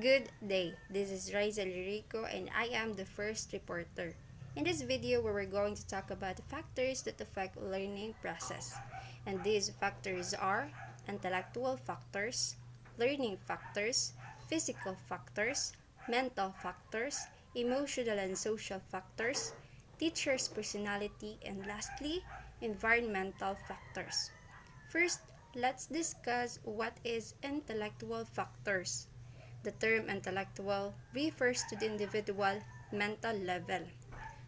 Good day, this is Riza Lirico and I am the first reporter. In this video, we're going to talk about the factors that affect learning process. And these factors are intellectual factors, learning factors, physical factors, mental factors, emotional and social factors, teacher's personality, and lastly, environmental factors. First, let's discuss what is intellectual factors. The term intellectual refers to the individual mental level.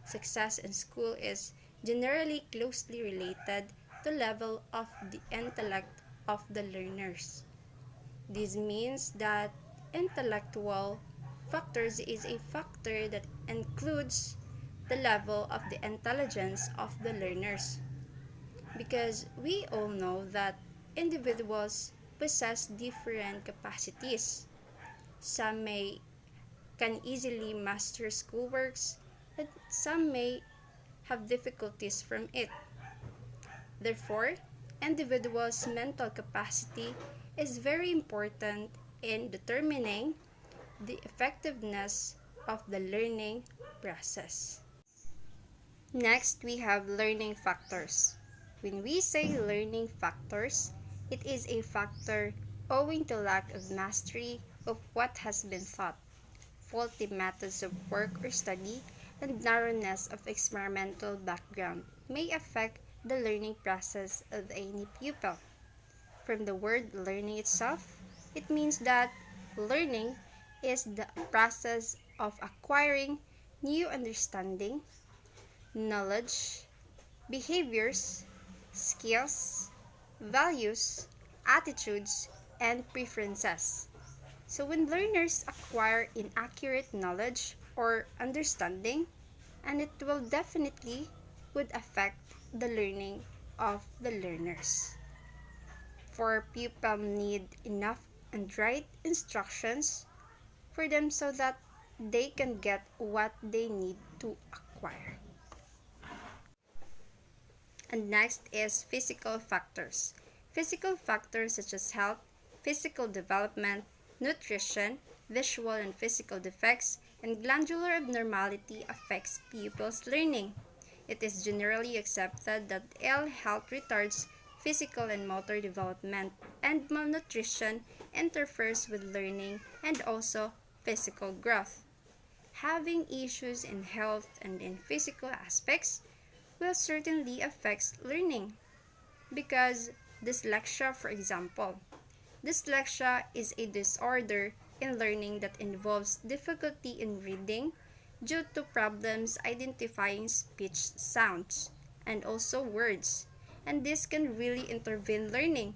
Success in school is generally closely related to level of the intellect of the learners. This means that intellectual factors is a factor that includes the level of the intelligence of the learners. Because we all know that individuals possess different capacities. Some can easily master schoolworks, and some may have difficulties from it. Therefore, individuals' mental capacity is very important in determining the effectiveness of the learning process. Next, we have learning factors. When we say learning factors, it is a factor owing to lack of mastery of what has been taught, faulty methods of work or study, and narrowness of experimental background may affect the learning process of any pupil. From the word learning itself, it means that learning is the process of acquiring new understanding, knowledge, behaviors, skills, values, attitudes, and preferences. So when learners acquire inaccurate knowledge or understanding, and it will definitely would affect the learning of the learners. For pupils need enough and right instructions for them so that they can get what they need to acquire. And next is physical factors. Physical factors such as health, physical development, nutrition, visual and physical defects, and glandular abnormality affects pupils' learning. It is generally accepted that ill health retards physical and motor development, and malnutrition interferes with learning and also physical growth. Having issues in health and in physical aspects will certainly affect learning, because dyslexia, for example. Dyslexia is a disorder in learning that involves difficulty in reading due to problems identifying speech sounds and also words. And this can really intervene learning,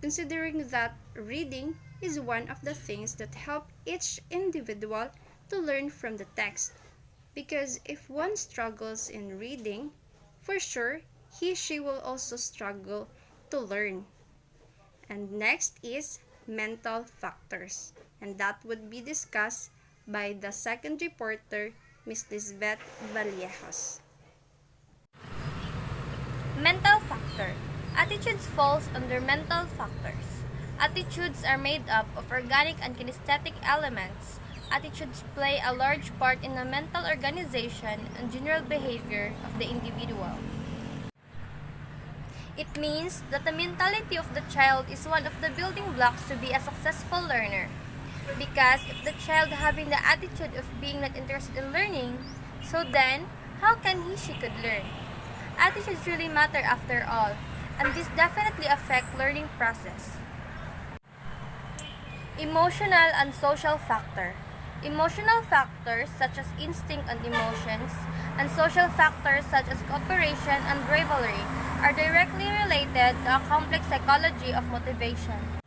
considering that reading is one of the things that help each individual to learn from the text. Because if one struggles in reading, for sure, she will also struggle to learn. And next is mental factors, and that would be discussed by the second reporter, Ms. Lisbeth Vallejos. Mental factor. Attitudes falls under mental factors. Attitudes are made up of organic and kinesthetic elements. Attitudes play a large part in the mental organization and general behavior of the individual. It means that the mentality of the child is one of the building blocks to be a successful learner. Because if the child having the attitude of being not interested in learning, so then, how can she could learn? Attitudes really matter after all, and this definitely affect learning process. Emotional and social factor. Emotional factors such as instinct and emotions, and social factors such as cooperation and rivalry are directly related to a complex psychology of motivation.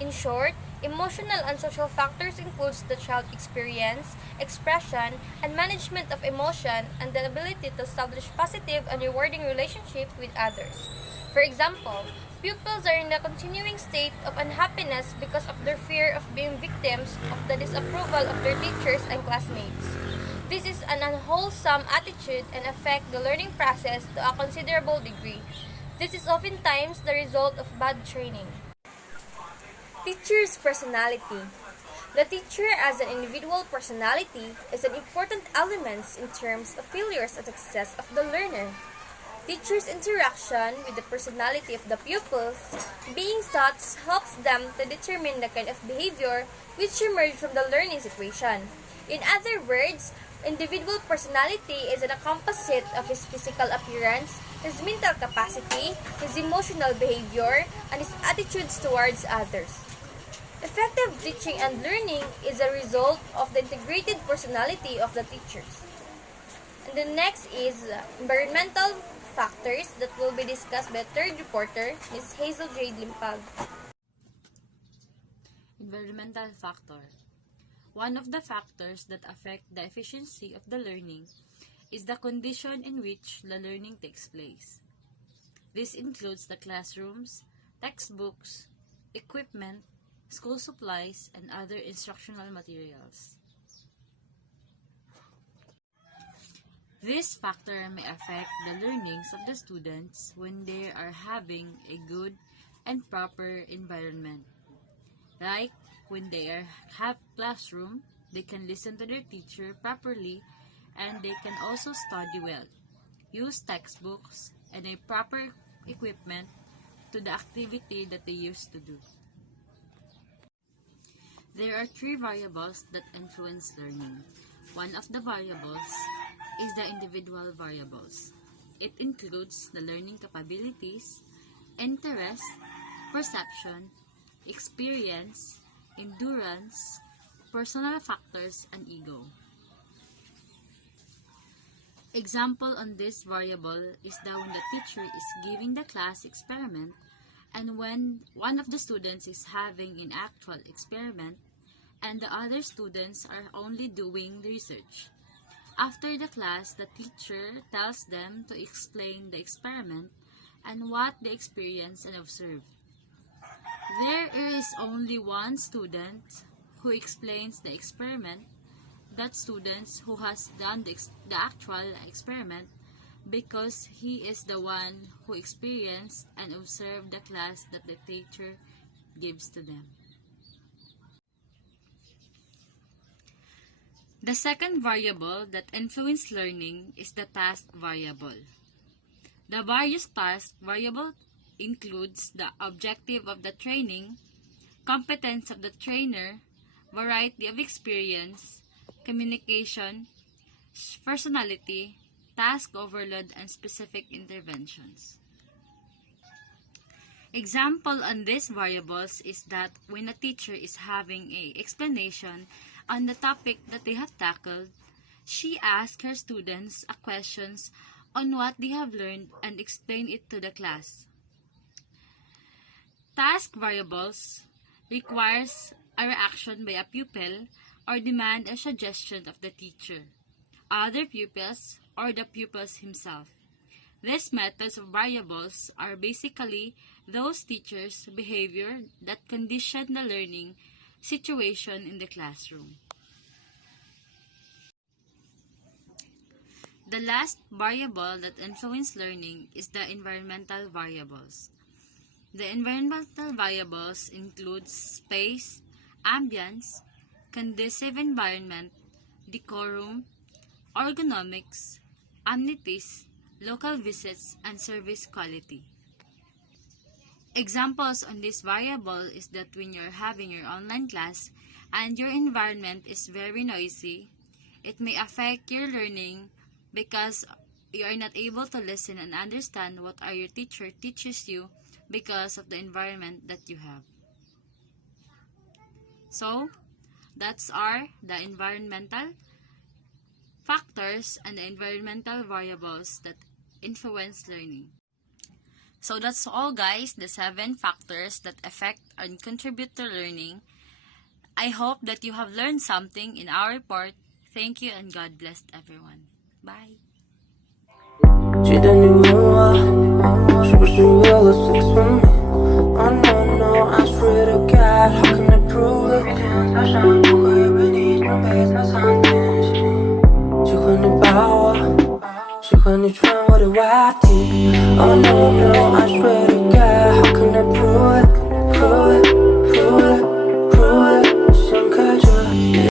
In short, emotional and social factors includes the child experience, expression, and management of emotion, and the ability to establish positive and rewarding relationship with others. For example, pupils are in a continuing state of unhappiness because of their fear of being victims of the disapproval of their teachers and classmates. This is an unwholesome attitude and affects the learning process to a considerable degree. This is oftentimes the result of bad training. Teacher's personality. The teacher as an individual personality is an important element in terms of failures and success of the learner. Teachers' interaction with the personality of the pupils being taught helps them to determine the kind of behavior which emerge from the learning situation. In other words, individual personality is a composite of his physical appearance, his mental capacity, his emotional behavior, and his attitudes towards others. Effective teaching and learning is a result of the integrated personality of the teachers. And the next is environmental factors that will be discussed by third reporter, Ms. Hazel Jade Limpag. Environmental factor. One of the factors that affect the efficiency of the learning is the condition in which the learning takes place. This includes the classrooms, textbooks, equipment, school supplies, and other instructional materials. This factor may affect the learnings of the students when they are having a good and proper environment. Like when they have classroom, they can listen to their teacher properly and they can also study well, use textbooks and a proper equipment to the activity that they used to do. There are three variables that influence learning. One of the variables is the individual variables. It includes the learning capabilities, interest, perception, experience, endurance, personal factors, and ego. Example on this variable is that when the teacher is giving the class experiment and when one of the students is having an actual experiment and the other students are only doing research. After the class, the teacher tells them to explain the experiment and what they experienced and observed. There is only one student who explains the experiment, that student who has done the actual experiment, because he is the one who experienced and observed the class that the teacher gives to them. The second variable that influences learning is the task variable. The various task variable includes the objective of the training, competence of the trainer, variety of experience, communication, personality, task overload, and specific interventions. Example on these variables is that when a teacher is having an explanation on the topic that they have tackled, she asks her students questions on what they have learned and explain it to the class. Task variables requires a reaction by a pupil or demand a suggestion of the teacher, other pupils, or the pupils himself. These methods of variables are basically those teachers' behavior that condition the learning situation in the classroom. The last variable that influence learning is the environmental variables. The environmental variables include space, ambience, conducive environment, decorum, ergonomics, amenities, local visits, and service quality. Examples on this variable is that when you're having your online class and your environment is very noisy, it may affect your learning because you are not able to listen and understand what your teacher teaches you because of the environment that you have. So, that's the environmental factors and the environmental variables that influence learning. So that's all, guys, the 7 factors that affect and contribute to learning. I hope that you have learned something in our report. Thank you and God bless everyone. Bye. 记得你问我是不是 realistic for me? Oh no no, I swear to God, how can I prove it? 每天早上不会为你准备早餐点心，喜欢你抱我，喜欢你穿我的袜底。Oh no no, I swear to God, how can I prove it? Prove it.